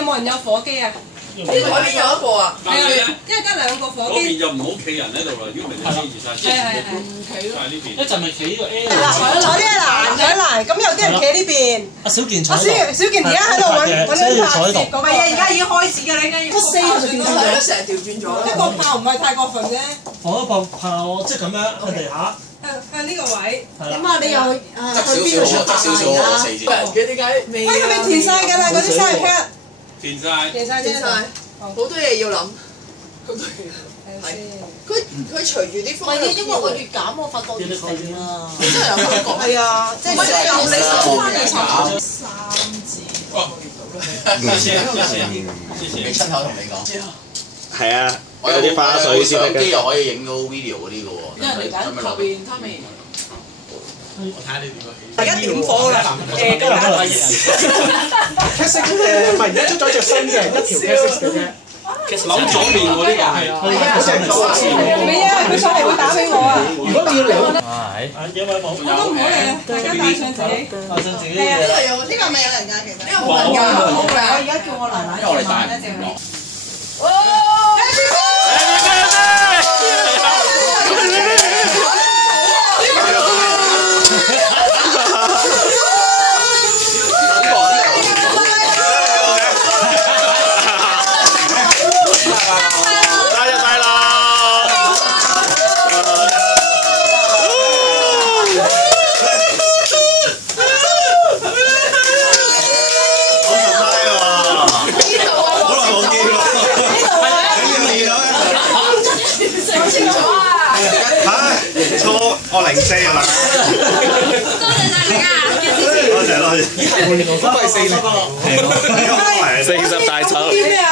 有冇人有火機啊？呢台邊有一個啊？係啊，因為得兩個火機。嗰邊就唔好企人喺度啦，如果唔係就黐住晒。係。唔企咯。呢邊。一陣咪企呢個 L。坐呢一欄，坐一欄，咁有啲人企喺呢邊。阿小健坐。小健而家喺度揾緊拍攝嗰個。係啊，而家已經開始㗎啦，應該要。4係咪調轉咗？成日調轉咗。一個炮唔係太過分啫。放一個炮，即係咁樣向地下。向呢個位。點啊？你又去邊度出發啊？嘅點解未？喂，係咪填晒㗎啦？嗰啲生日卡。填晒。填晒。好多嘢要諗。好多嘢。係。佢隨住啲風。唔係嘅，因為我越減，我發覺越肥啊！真係有感覺。係啊，即係你收翻你3字。未親口同你講。係啊，有啲花絮先得㗎。相機又可以影到 video 嗰啲嘅喎。有人嚟緊後邊，他未。我睇下你點樣起。大家點火啦？今日可能K6唔係而家出咗隻新嘅一條 K6嘅啫。扭左面嗰啲㗎係。未啊，佢上嚟會打俾我啊！如果你要嚟，係。有位冇？我都唔好嚟啊！大家帶上自己。帶上自己。係啊，呢個係咪有人㗎？其實呢個冇人㗎，冇㗎。我而家叫我奶奶做飯咧，就係。我04㗎啦。多謝多謝。都係40。40大丑。咩啊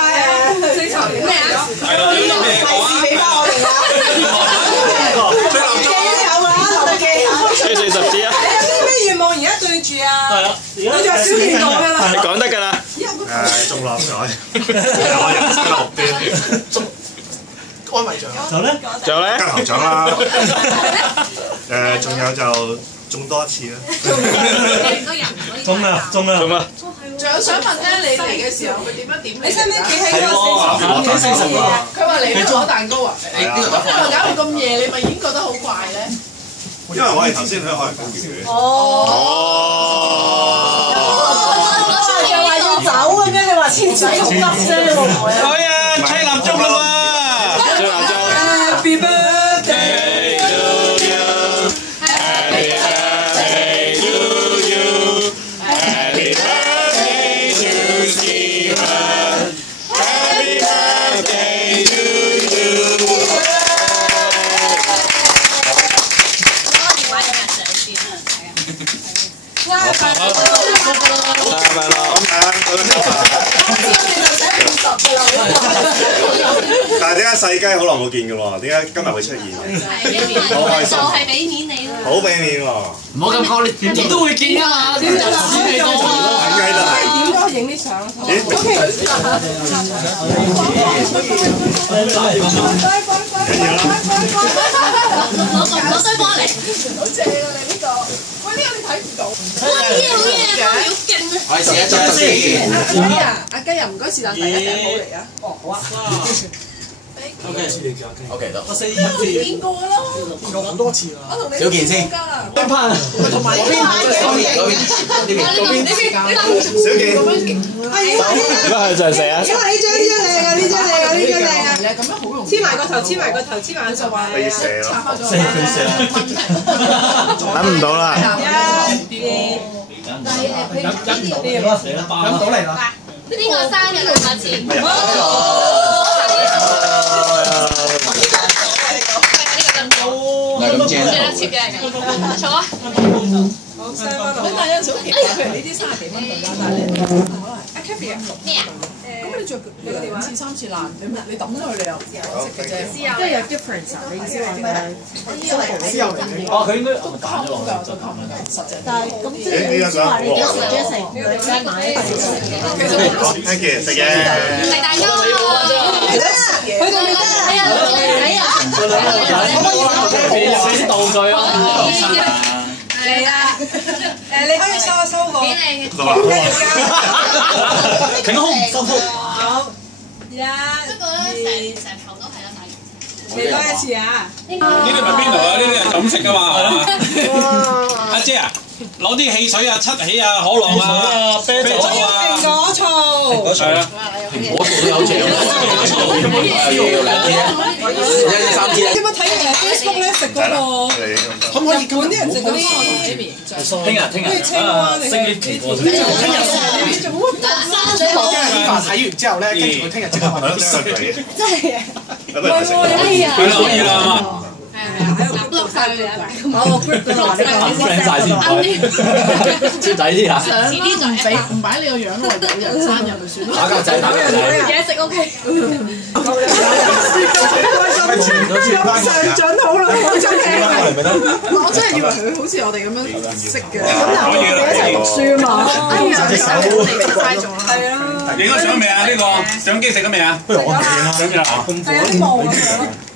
？4籌咩啊？係啦，有啲咩講啊？俾翻我哋啦。吹40支啊！你有啲咩願望而家對住啊？係啊，對住阿小健講㗎啦。你講得㗎啦。中六合彩，有人生綠端。安慰獎。就咧？仲有咧？金球獎啦。仲有就中多一次啦。中啊！仲啊！仲有想問咧，你嚟嘅時候佢點樣點？你使唔使企喺嗰個4籌嘅？佢話嚟都攞蛋糕啊！你呢個得因為搞到咁夜，你咪已經覺得好怪咧。因為我哋頭先去海洋公園。又話要走咁樣，你話千住咁急啫喎！哎呀，吹蠟燭啦喎！吹蠟燭。Happy birthday to you. Happy birthday to you. Happy birthday to Stephen. Happy birthday to you. 但係點解細雞好耐冇見嘅喎？點解今日會出現？好開心，就係俾面你咯。好俾面喎！唔好咁講，你點都會見㗎嘛？點就知你講點解都係？點都影啲相。攞堆波嚟。好正啊！你呢個，喂呢個你睇唔到。好嘢，好勁啊！我哋試一張先。阿雞又唔該是但第一頂好嚟啊！哦，好啊。OK 得。我4字。見過咯，見過好多次啦。我同你小健先。跟拍。同埋嗰邊。小健。點解佢就係4啊？因為呢張靚啊，呢張靚啊，呢張靚啊。咁樣好容易。黐埋個頭，黐埋個頭，黐埋就話。俾蛇咯。等唔到啦。飲到嚟啦。邊個生日啊？下次。係咁正最得切嘅，坐啊！好，收翻落。咁但係有陣時好奇怪，譬如呢啲30幾蚊對啦，但係你可能阿 Kathy 啊，咩啊？咁你着你個電話2、3次爛，你抌咗佢你又識嘅啫。即係有 difference 啊！你意思話私有嚟嘅。哦，佢應該都襟㗎，都襟㗎，實際。但係咁即係你意思話你幾時將成兩間買一份Thank you，食嘢。食蛋糕啊！去到未得啊？哎呀，睇啊！先道具啊！嚟啦！你可以收一收個。幾靚嘅。挺胸收腹。好，不過咧，成頭都係啦，你多一次啊！呢啲咪邊度啊？呢啲係咁食噶嘛，係嘛？阿姐啊，攞啲汽水啊、七喜啊、可樂啊、啤酒啊。蘋果醋。係啊。蘋果醋都有隻，要2支啊，3支啊。有冇睇Facebook 咧食嗰個？可唔可以？啲人食嗰啲。聽日青蛙定係幾個？睇完之後咧，跟住佢聽日即刻話俾你知。真係啊！係咯，可以啦嘛。落晒佢哋啊！某個 group 度話你講 friend 晒先，照仔啲嚇。遲啲就唔擺你個樣咯，有人生日咪算咯。打格仔，嘢食 OK。上進好啦，好中意。我真係以為佢好似我哋咁樣識嘅。咁但係我哋一齊讀書啊嘛。哎呀，隻手係啊。影咗相未啊？呢個相機食咗未啊？不如我影啦。相機啦。係啊，啲望咁樣。